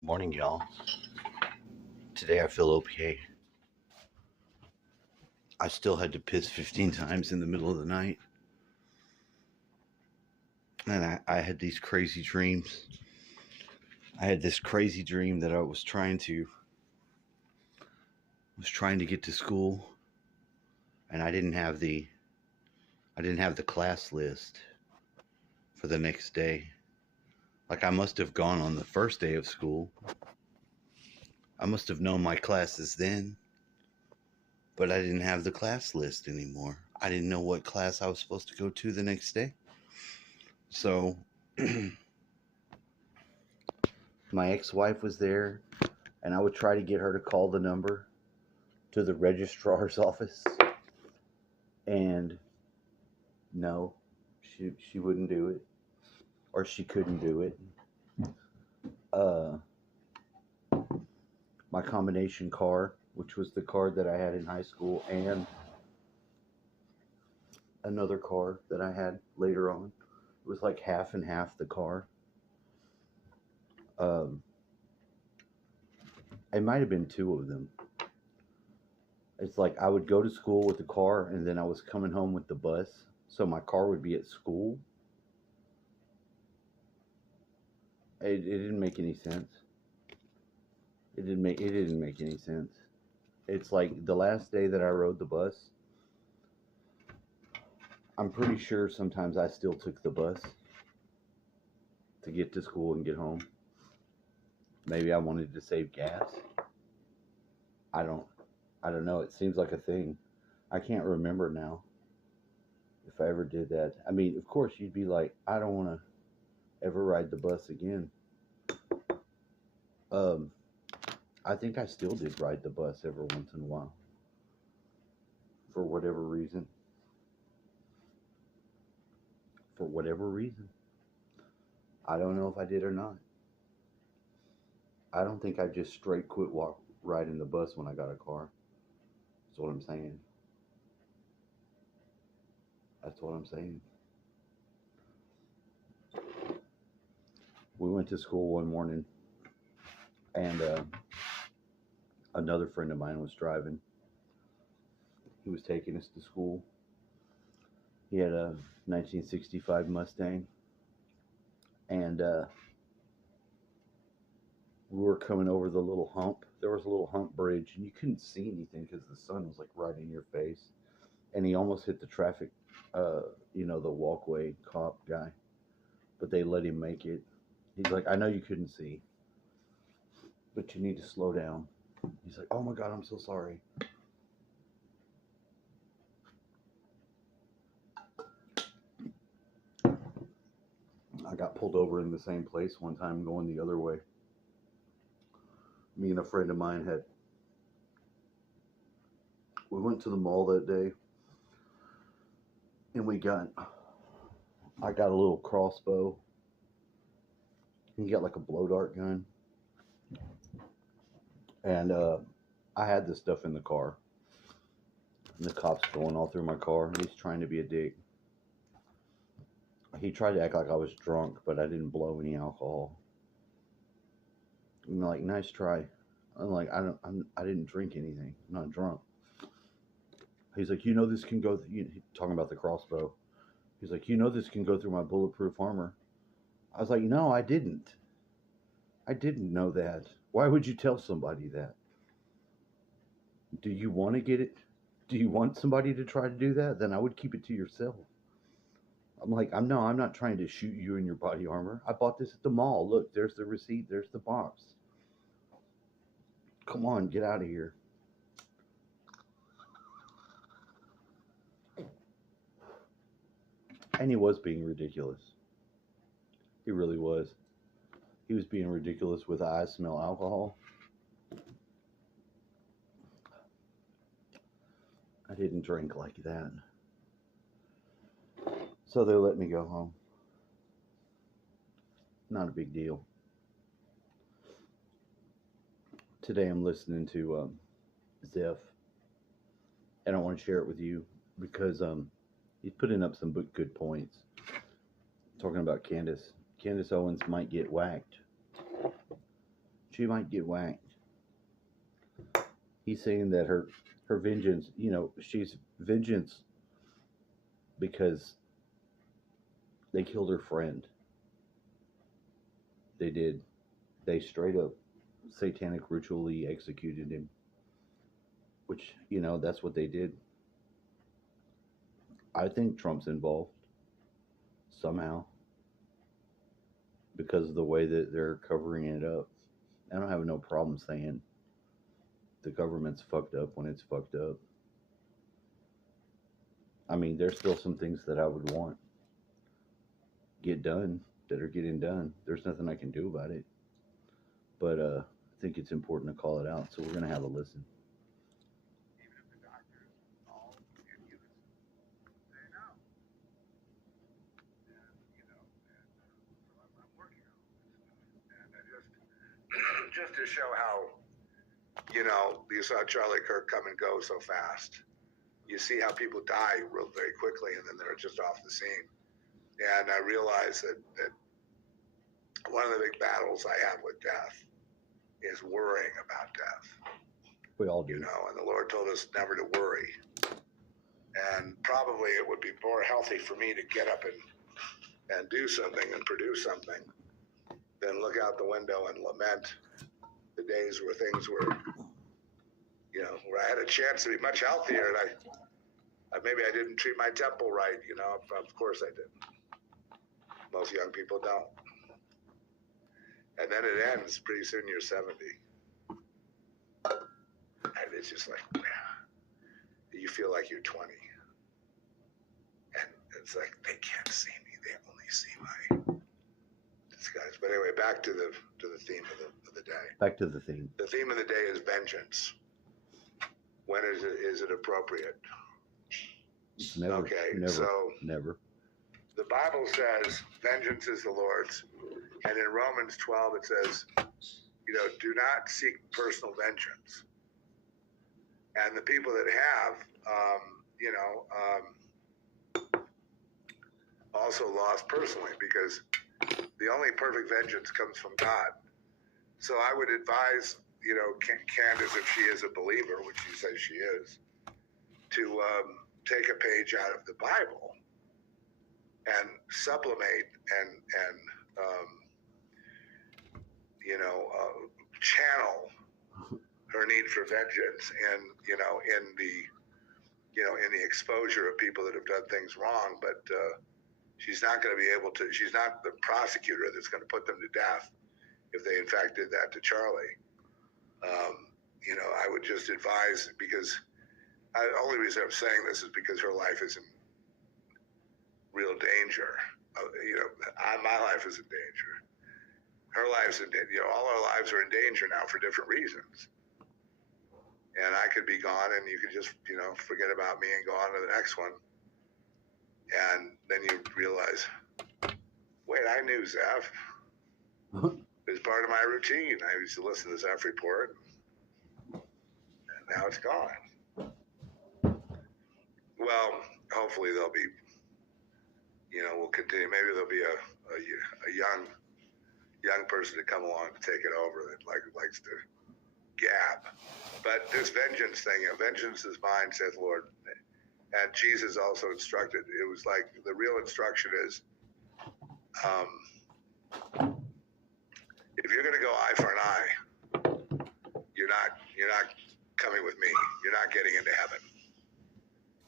Morning, y'all. Today I feel okay. I still had to piss 15 times in the middle of the night, and I had these crazy dreams. I had this crazy dream that I was trying to get to school, and I didn't have the class list for the next day. Like I must have gone on the first day of school. I must have known my classes then, but I didn't have the class list anymore. I didn't know what class I was supposed to go to the next day. So my ex-wife was there, and I would try to get her to call the number to the registrar's office, and no, she wouldn't do it, or she couldn't do it. Uh, my combination car, which was the card that I had in high school, and another car that I had later on, it was like half and half the car. Um, it might have been two of them. It's like I would go to school with the car, and then I was coming home with the bus, so my car would be at school. It didn't make any sense. It didn't make any sense. It's like the last day that I rode the bus, I'm pretty sure sometimes I still took the bus to get to school and get home. Maybe I wanted to save gas. I don't I don't know. It seems like a thing. I can't remember now if I ever did that. I mean, of course you'd be like, I don't want to ever ride the bus again. Um I think I still did ride the bus every once in a while for whatever reason. For whatever reason. I don't know if I did or not. I don't think I just straight quit riding the bus when I got a car. That's what I'm saying. That's what I'm saying. We went to school one morning, and another friend of mine was driving. He was taking us to school. He had a 1965 Mustang, and we were coming over the little hump. There was a little hump bridge, and you couldn't see anything because the sun was like right in your face. And he almost hit the traffic, uh, the walkway cop guy, but they let him make it. He's like, I know you couldn't see, but you need to slow down. He's like, oh my God, I'm so sorry. I got pulled over in the same place one time going the other way. Me and a friend of mine we went to the mall that day, and I got a little crossbow. He got like a blow dart gun, and I had this stuff in the car. And the cop's going all through my car, and he's trying to be a dick. He tried to act like I was drunk, but I didn't blow any alcohol. I'm like, nice try. I'm like, I didn't drink anything. I'm not drunk. He's like, this can go. Talking about the crossbow. He's like, this can go through my bulletproof armor. I was like, no, I didn't. I didn't know that. Why would you tell somebody that? Do you want to get it? Do you want somebody to try to do that? Then I would keep it to yourself. I'm like, I'm not trying to shoot you in your body armor. I bought this at the mall. Look, there's the receipt. There's the box. Come on, get out of here. And he was being ridiculous. He really was. He was being ridiculous with I smell alcohol. I didn't drink like that. So they let me go home. Not a big deal. Today I'm listening to Zeph, and I want to share it with you because he's putting up some good points. Talking about Candace. Candace Owens might get whacked. she might get whacked. He's saying that her vengeance, she's vengeance because they killed her friend. They did. They straight up satanic ritually executed him, which, that's what they did. I think Trump's involved somehow because of the way that they're covering it up. I don't have no problem saying the government's fucked up when it's fucked up. I mean, there's still some things that I would want get done that are getting done. There's nothing I can do about it. But I think it's important to call it out. So we're going to have a listen. Even if the doctors all give you this, say no. And, so I'm working on this stuff. And just to show how, you saw Charlie Kirk come and go so fast. You see how people die real very quickly and then they're just off the scene. And I realized that one of the big battles I have with death is worrying about death. We all do. And the Lord told us never to worry. And probably it would be more healthy for me to get up and do something and produce something than look out the window and lament the days where things were, where I had a chance to be much healthier and maybe I didn't treat my temple right, of course I didn't. Most young people don't. And then it ends. Pretty soon you're 70. And it's just like, you feel like you're 20. And it's like, they can't see me. They only see my disguise. But anyway, back to the theme of the day. Back to the theme. The theme of the day is vengeance. When is it appropriate? Never. Okay, Never. so never. The Bible says vengeance is the Lord's. And in Romans 12, it says, do not seek personal vengeance. And the people that have, also lost personally because the only perfect vengeance comes from God. So I would advise, Candace, if she is a believer, which she says she is, to take a page out of the Bible and sublimate and channel her need for vengeance and in the exposure of people that have done things wrong, but she's not going to be able to. She's not the prosecutor that's going to put them to death if they in fact did that to Charlie. I would just advise because the only reason I'm saying this is because her life is in real danger. My life is in danger. Her life's in danger. All our lives are in danger now for different reasons. And I could be gone and you could just, forget about me and go on to the next one. And then you realize, wait, I knew Zeph. It was part of my routine. I used to listen to Zeph report. And now it's gone. Well, hopefully there'll be, we'll continue. Maybe there'll be a young person to come along to take it over that likes to gab. But this vengeance thing, vengeance is mine, saith the Lord. And Jesus also instructed. It was like the real instruction is, if you're going to go eye for an eye, you're not coming with me. You're not getting into heaven.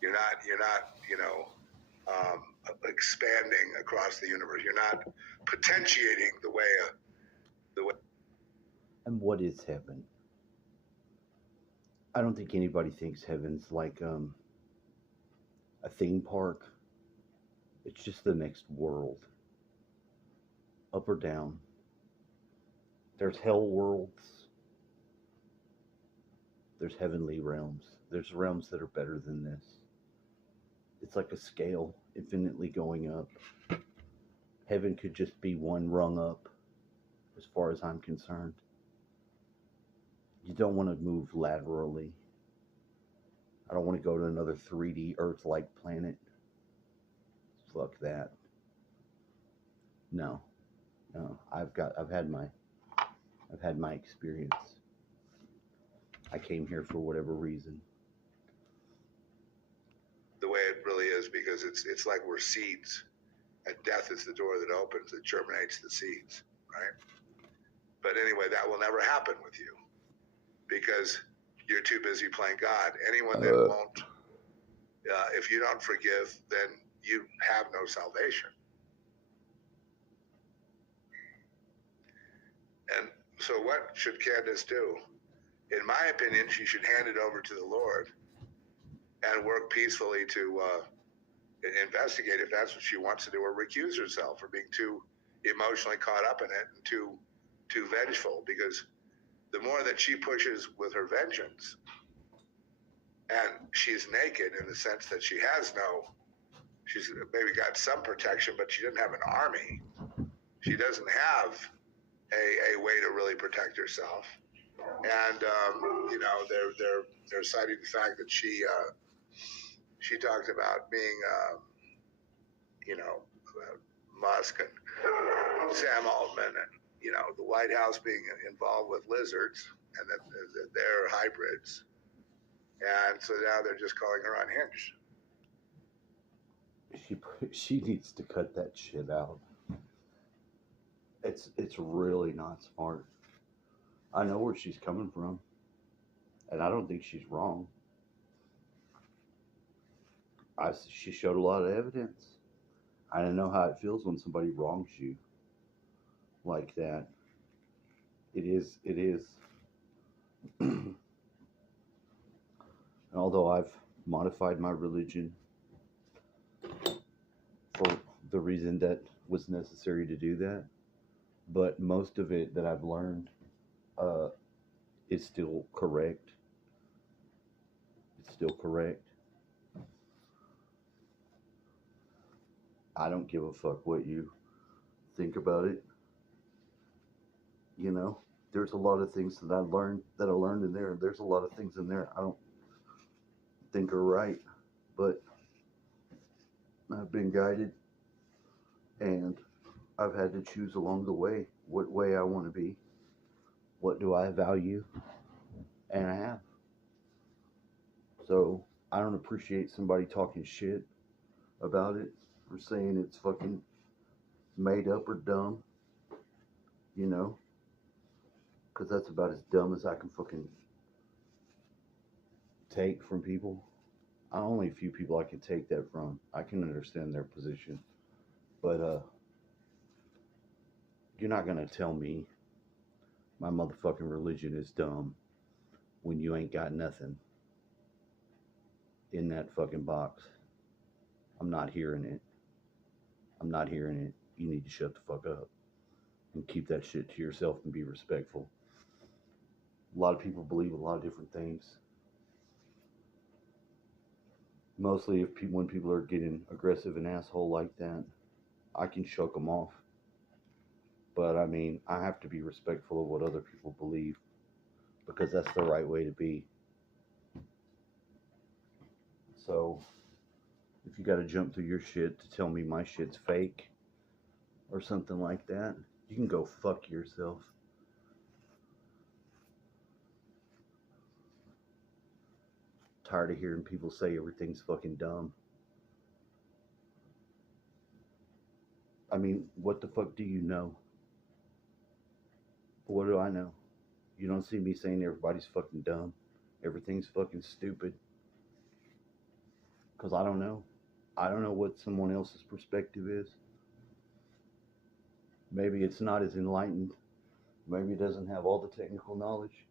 You're not expanding across the universe. You're not potentiating the way. And what is heaven? I don't think anybody thinks heaven's like a theme park. It's just the next world. Up or down. There's hell worlds. There's heavenly realms. There's realms that are better than this. It's like a scale, infinitely going up. Heaven could just be one rung up, as far as I'm concerned. You don't want to move laterally. I don't want to go to another 3D Earth-like planet. Fuck that. No. I've had my I've had my experience. I came here for whatever reason. The way it really is, because it's like we're seeds, and death is the door that opens, that germinates the seeds, right? But anyway, that will never happen with you because you're too busy playing God. Anyone that won't, if you don't forgive, then you have no salvation. And so what should Candace do? In my opinion, she should hand it over to the Lord and work peacefully to investigate if that's what she wants to do, or recuse herself for being too emotionally caught up in it and too vengeful. Because the more that she pushes with her vengeance, and she's naked in the sense that she's maybe got some protection, but she doesn't have an army. She doesn't have a way to really protect herself. And they're citing the fact that she talked about being Musk and Sam Altman and the White House being involved with lizards, and that they're hybrids, and so now they're just calling her unhinged. She needs to cut that shit out. It's really not smart. I know where she's coming from, and I don't think she's wrong. She showed a lot of evidence. I don't know how it feels when somebody wrongs you like that. It is. And although I've modified my religion for the reason that was necessary to do that, but most of it that I've learned is still correct. It's still correct. I don't give a fuck what you think about it. There's a lot of things that I learned in there. There's a lot of things in there I don't think are right, but I've been guided, and I've had to choose along the way what way I want to be. What do I value? And I have. So I don't appreciate somebody talking shit about it or saying it's fucking made up or dumb, because that's about as dumb as I can fucking take from people. Only a few people I can take that from. I can understand their position, but you're not gonna tell me my motherfucking religion is dumb when you ain't got nothing in that fucking box. I'm not hearing it. You need to shut the fuck up and keep that shit to yourself and be respectful. A lot of people believe a lot of different things. Mostly when people are getting aggressive and asshole like that, I can shuck them off. But I mean, I have to be respectful of what other people believe, because that's the right way to be. So if you got to jump through your shit to tell me my shit's fake or something like that, you can go fuck yourself. Tired of hearing people say everything's fucking dumb. I mean, what the fuck do you know? What do I know? You don't see me saying everybody's fucking dumb. Everything's fucking stupid. Because I don't know. I don't know what someone else's perspective is. Maybe it's not as enlightened. Maybe it doesn't have all the technical knowledge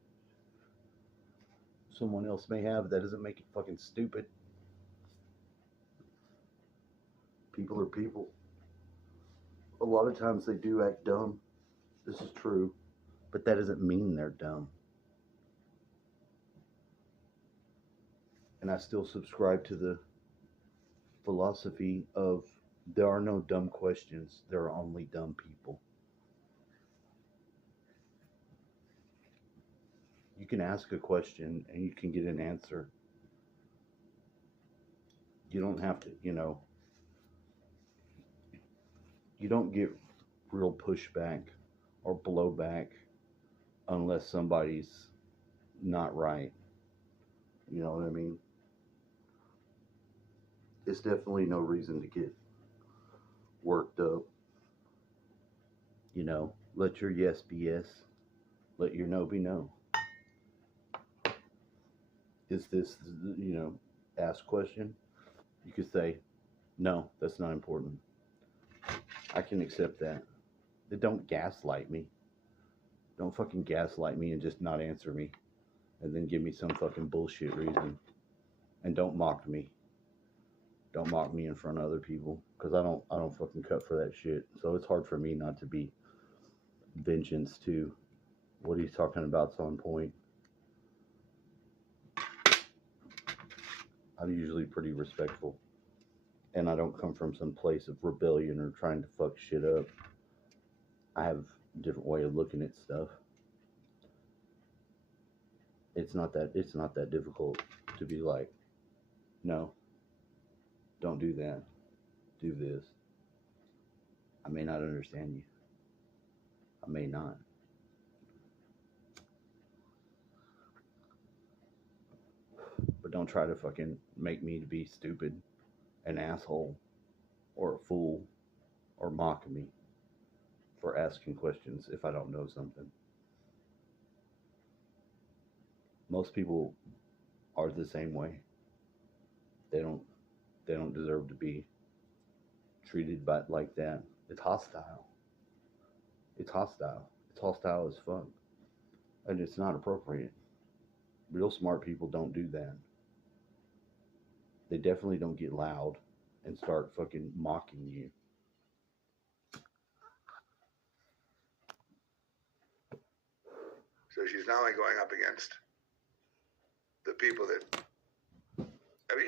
someone else may have. That doesn't make it fucking stupid. People are people. A lot of times they do act dumb. This is true. But that doesn't mean they're dumb. And I still subscribe to the philosophy of there are no dumb questions. There are only dumb people. You can ask a question and you can get an answer. You don't have to, you don't get real pushback or blowback unless somebody's not right. You know what I mean? It's definitely no reason to get worked up. You know, let your yes be yes, let your no be no. Is this, ask question? You could say, no, that's not important. I can accept that. But don't gaslight me. Don't fucking gaslight me and just not answer me and then give me some fucking bullshit reason. And don't mock me. Don't mock me in front of other people because I don't fucking cut for that shit. So it's hard for me not to be vengeance too. What he's talking about's on point. I'm usually pretty respectful. And I don't come from some place of rebellion or trying to fuck shit up. I have a different way of looking at stuff. It's not that difficult to be like, no, don't do that. Do this. I may not understand you. I may not. But don't try to fucking make me to be stupid, an asshole, or a fool, or mock me for asking questions if I don't know something. Most people are the same way. They don't deserve to be treated like that. It's hostile. It's hostile. It's hostile as fuck. And it's not appropriate. Real smart people don't do that. They definitely don't get loud and start fucking mocking you. So she's not only going up against the people that, I mean,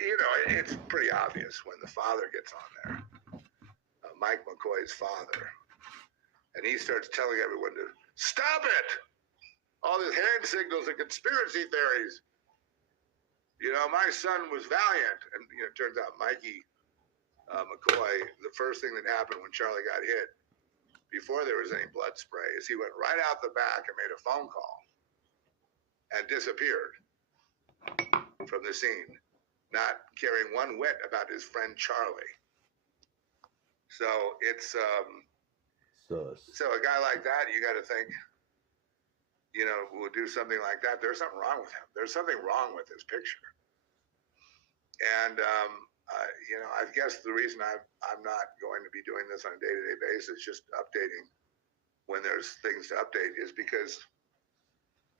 it's pretty obvious when the father gets on there, Mike McCoy's father, and he starts telling everyone to stop it. All these hand signals and conspiracy theories. My son was valiant. And it turns out Mikey McCoy, the first thing that happened when Charlie got hit, before there was any blood spray, is he went right out the back and made a phone call and disappeared from the scene, not caring one whit about his friend Charlie. So it's so a guy like that, you got to think, will do something like that. There's something wrong with him. There's something wrong with his picture. And I guess the reason I'm not going to be doing this on a day-to-day basis, just updating when there's things to update, is because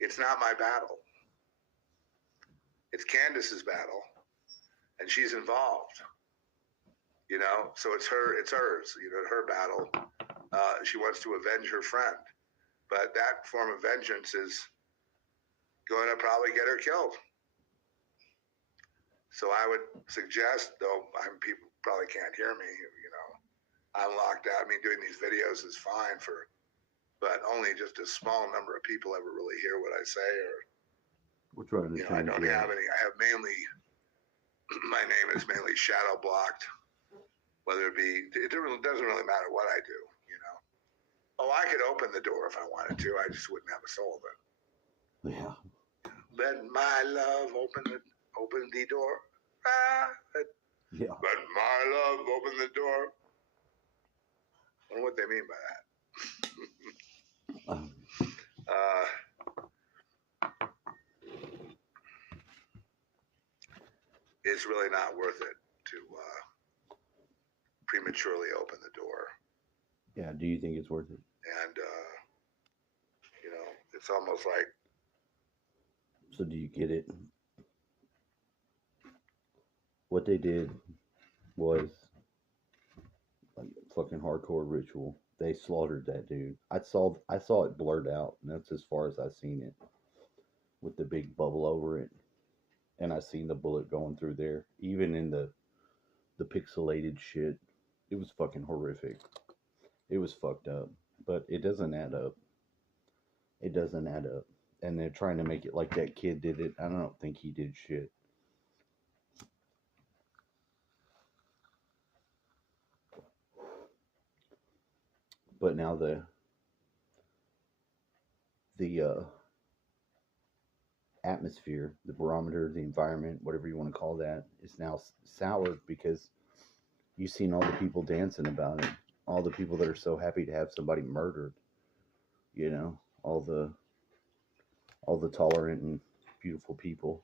it's not my battle. It's Candace's battle, and she's involved. So it's hers. Her battle. She wants to avenge her friend, but that form of vengeance is going to probably get her killed. So I would suggest, though people probably can't hear me, I'm locked out. I mean, doing these videos is fine but only just a small number of people ever really hear what I say, or, we're trying to I don't have any. I have mainly, my name is mainly shadow blocked, whether it be, it doesn't really matter what I do, Oh, I could open the door if I wanted to. I just wouldn't have a soul then. Yeah. Let my love open the door. Yeah. Let my love open the door. I don't know what they mean by that. It's really not worth it to prematurely open the door. Yeah, do you think it's worth it? And, it's almost like... So do you get it? What they did was like fucking hardcore ritual. They slaughtered that dude. I saw it blurred out, and that's as far as I seen it, with the big bubble over it. And I seen the bullet going through there. Even in the pixelated shit, it was fucking horrific. It was fucked up. But it doesn't add up. It doesn't add up. And they're trying to make it like that kid did it. I don't think he did shit. But now the the atmosphere, the barometer, the environment, whatever you want to call that, is now soured because you've seen all the people dancing about it, all the people that are so happy to have somebody murdered, you know, all the tolerant and beautiful people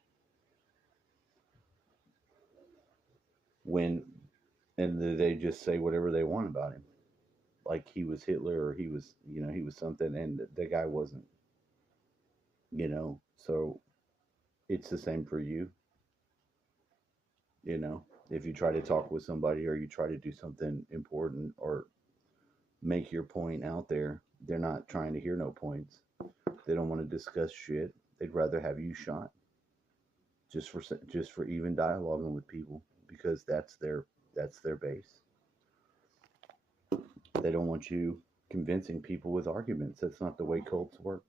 when and they just say whatever they want about him, like he was Hitler or he was, you know, he was something, and the guy wasn't, you know. So it's the same for you, you know. If you try to talk with somebody or you try to do something important or make your point out there, they're not trying to hear no points. They don't want to discuss shit. They'd rather have you shot just for even dialoguing with people because that's their base. They don't want you convincing people with arguments. That's not the way cults work.